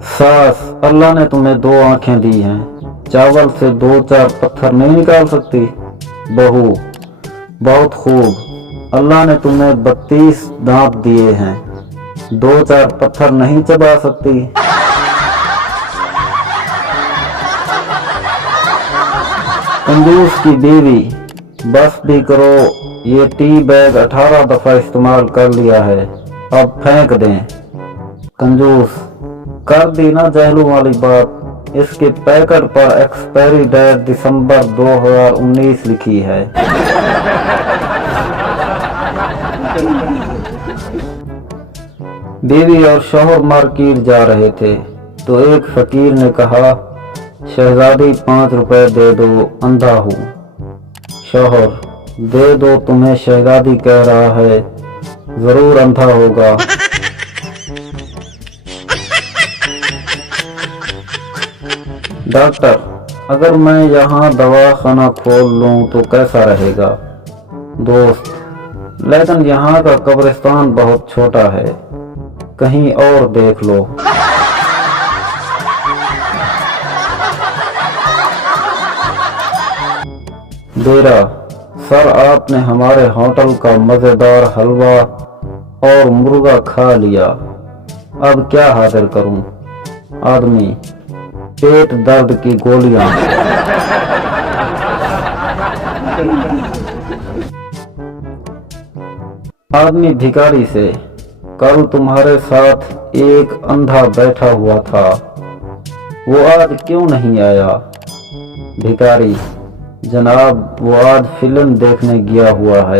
सास, अल्लाह ने तुम्हें 2 आंखें दी हैं, चावल से 2-4 पत्थर नहीं निकाल सकती। बहू, बहुत खूब, अल्लाह ने तुम्हें 32 दांत दिए हैं, 2-4 पत्थर नहीं चबा सकती। कंजूस की बीवी, बस भी करो, ये टी बैग 18 दफा इस्तेमाल कर लिया है, अब फेंक दें। कंजूस, कर दी ना जहलू वाली बात, इसके पैकेट पर एक्सपायरी डेट दिसंबर 2019 लिखी है। बीवी और शौहर मार्केट जा रहे थे तो एक फकीर ने कहा, शहजादी 5 रुपए दे दो, अंधा हूँ। शौहर, दे दो, तुम्हें शहजादी कह रहा है, जरूर अंधा होगा। डॉक्टर, अगर मैं यहाँ दवाखाना खोल लूँ तो कैसा रहेगा? दोस्त, लेकिन यहाँ का कब्रिस्तान बहुत छोटा है, कहीं और देख लो। डेरा, सर आपने हमारे होटल का मजेदार हलवा और मुर्गा खा लिया, अब क्या हाजिर करूं? आदमी, पेट दर्द की गोलियां। आदमी भिखारी से, कल तुम्हारे साथ एक अंधा बैठा हुआ था, वो आज क्यों नहीं आया? भिखारी, जनाब वो आज फिल्म देखने गया हुआ है।